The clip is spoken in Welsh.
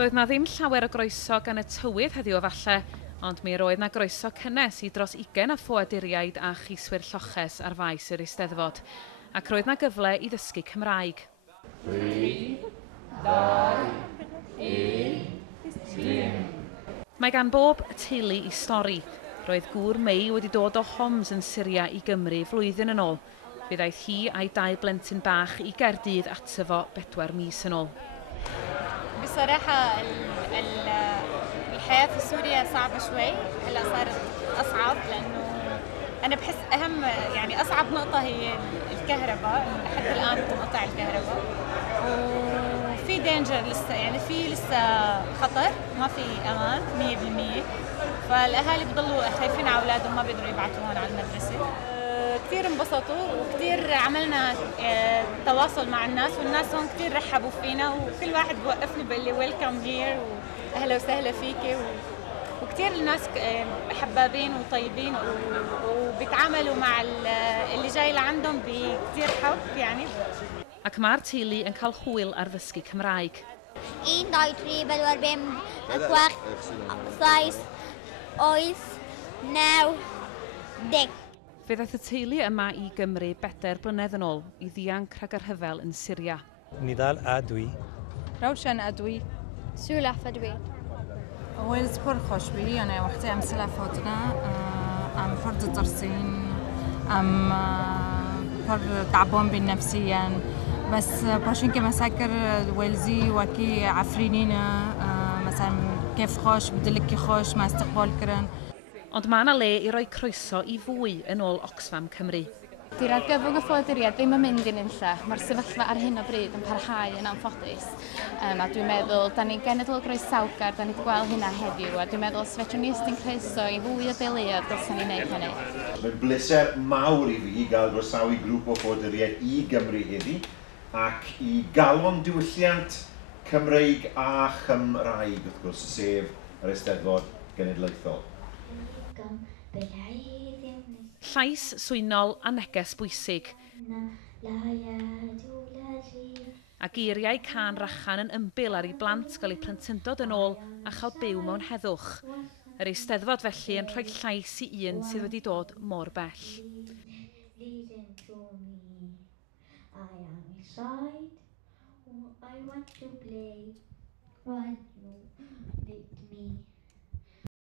Doedd na ddim llawer o groeso gan y tywydd heddiw efallai, ond mi roedd na groeso cynnes I dros 20 o ffoaduriaid a cheiswyr lloches ar faes yr Eisteddfod, ac roedd na gyfle I ddysgu Cymraeg. 3, 2, 1, dim. Mae gan bob teulu I stori. Roedd gŵr Mei wedi dod o Homs yn Syria I Gymru flwyddyn yn ôl. Fe ddaeth hi a'i 2 blentyn bach I Gaerdydd ato fo 4 mis yn ôl. بصراحة الحياة في سوريا صعبة شوي، هلا صارت أصعب لأنه أنا بحس أهم يعني أصعب نقطة هي الكهرباء، لحد الآن منقطع الكهرباء وفي دينجر لسه يعني في لسه خطر ما في أمان 100%، فالأهالي بضلوا خايفين على أولادهم ما بيقدروا يبعتوهم على المدرسة. كثير انبسطوا وكثير عملنا تواصل مع الناس والناس هون كثير رحبوا فينا وكل واحد بوقفني بقول لي ويلكم هير واهلا وسهلا فيكي وكثير الناس حبابين وطيبين وبيتعاملوا مع اللي جاي لعندهم بكثير حب يعني. Ac mae'r teulu yn cael hwyl ar ddysgu Cymraeg. 1, 2, 3, 4, 5, 6, 8, 9, 10. Fe ddaeth y teulu yma I Gymru 4 blynedd yn ôl I ddianc rhag yr rhyfel yn Syria. نضال أدوي روشن أدوي سولا فدوي ويلز بور خوش بي أنا وقتي أم سلا فوتنا أم فرد درسين أم بر تعبان بالنفسيا بس باشين كمساكر ويلزي وكي عفرينين مثلا كيف خوش بدلك خوش ما استقبال كرن. Ond mae yna le I roi croeso I fwy yn ôl Oxfam Cymru. Di'r argyfwng y ffoaduriaid ddim yn mynd I nunlla. Mae'r sefyllfa ar hyn o bryd yn parhau yn anffodus. A dwi'n meddwl, da ni'n genedl o groesawgar, da ni wedi gweld hynna heddiw, a dwi'n meddwl os fedrwn ni ystyn croeso I fwy o deuluodd dylsyn ni'n neud hynny. Mae'n bleser mawr I fi gael groesawu grŵp o ffoaduriaid I Gymru heddi ac I galon diwylliant Cymreig a Chymraeg wrth gwrs, sef yr Eisteddfod Genedlaethol. Llais swynol a neges bwysig. A geiriau can rachan yn ymbil ar ei blant gael eu plentyndod yn ôl a chael byw mewn heddwch. Yr Eisteddfod felly yn rhoi llais I un sydd wedi dod mor bell. I want to play. What you with me?